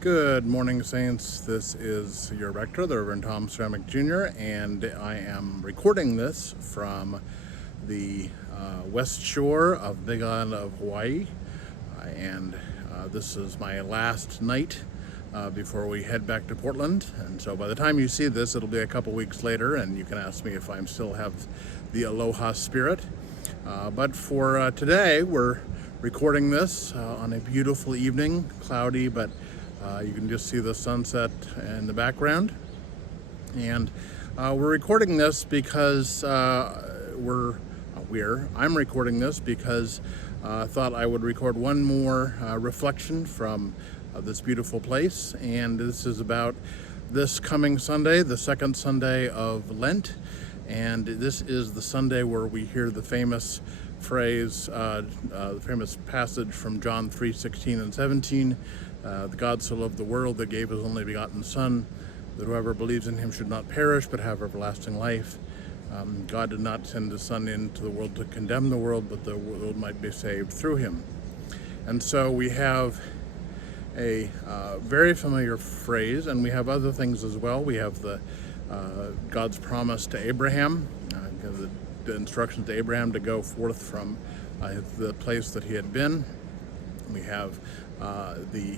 Good morning, Saints. This is your rector, the Reverend Tom Ceramic Jr., and I am recording this from the west shore of Big Island of Hawaii. And this is my last night before we head back to Portland. And so by the time you see this, it'll be a couple weeks later, and you can ask me if I still have the aloha spirit. But for today, we're recording this on a beautiful evening, cloudy, but you can just see the sunset in the background. And we're recording this because I'm recording this because I thought I would record one more reflection from this beautiful place. And this is about this coming Sunday, the second Sunday of Lent. And this is the Sunday where we hear the famous phrase, the famous passage from John 3:16 and 17. The God so loved the world that gave his only begotten Son, that whoever believes in him should not perish but have everlasting life. God did not send his Son into the world to condemn the world, but the world might be saved through him. And so we have a very familiar phrase, and we have other things as well. We have the God's promise to Abraham, the instructions to Abraham to go forth from the place that he had been. We have the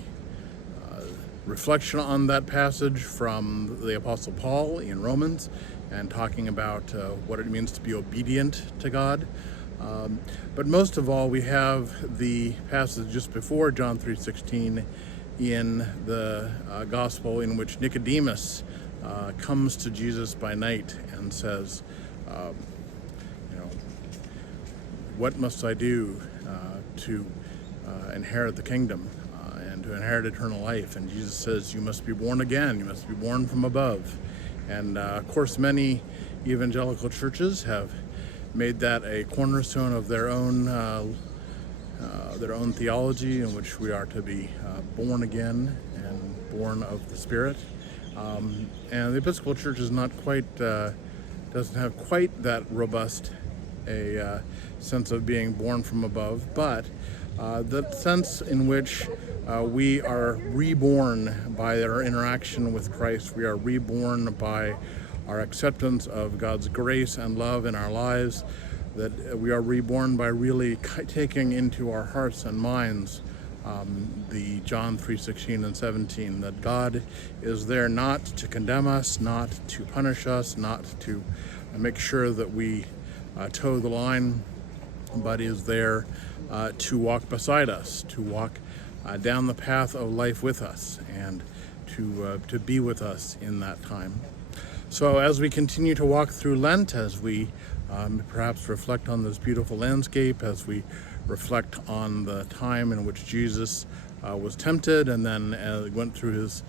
reflection on that passage from the Apostle Paul in Romans, and talking about what it means to be obedient to God. But most of all, we have the passage just before John 3:16 in the gospel, in which Nicodemus comes to Jesus by night and says, what must I do to inherit the kingdom and to inherit eternal life? And Jesus says, you must be born again. You must be born from above. And of course, many evangelical churches have made that a cornerstone of their own theology, in which we are to be born again and born of the Spirit. And the Episcopal Church is not quite, doesn't have quite that robust a sense of being born from above, but the sense in which we are reborn by our interaction with Christ. We are reborn by our acceptance of God's grace and love in our lives, that we are reborn by really taking into our hearts and minds the John 3:16 and 17, that God is there not to condemn us, not to punish us, not to make sure that we toe the line, but is there to walk beside us, to walk down the path of life with us, and to be with us in that time. So as we continue to walk through Lent, as we perhaps reflect on this beautiful landscape, as we reflect on the time in which Jesus was tempted and then went through his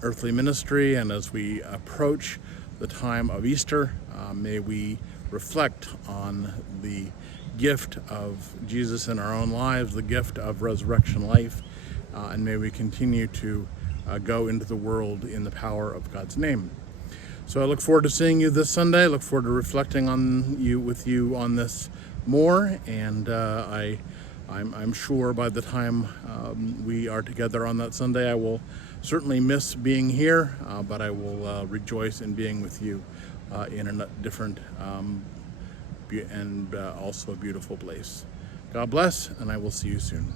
earthly ministry, and as we approach the time of Easter, may we reflect on the gift of Jesus in our own lives, the gift of resurrection life, and may we continue to go into the world in the power of God's name. So I look forward to seeing you this Sunday. I look forward to reflecting with you on this more, and I'm sure by the time we are together on that Sunday, I will certainly miss being here, but I will rejoice in being with you in a different and also a beautiful place. God bless, and I will see you soon.